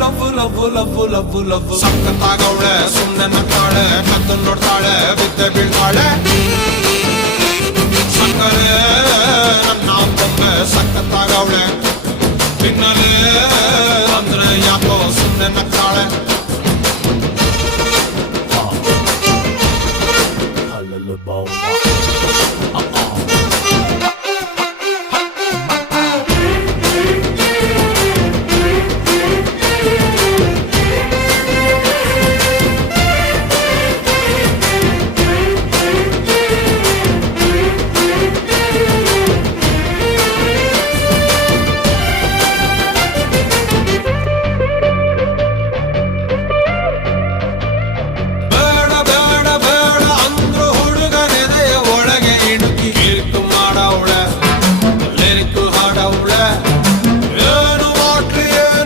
love love love love love ಸಕ್ಕತ್ತಾಗವಳೆ ಸುಮ್ಮನೆ ನಕ್ಕಾಳೆ ಕತ್ತು ನೋಡ್ತಾಳೆ ಬಿದ್ದೆ ಬೀಳ್ತಾಳೆ ಸಕ್ಕರೆ ನನ್ನ ಬೊಮ್ಮೆ ಸಕ್ಕತ್ತಾಗವಳೆ ತಿನ್ನಲೇ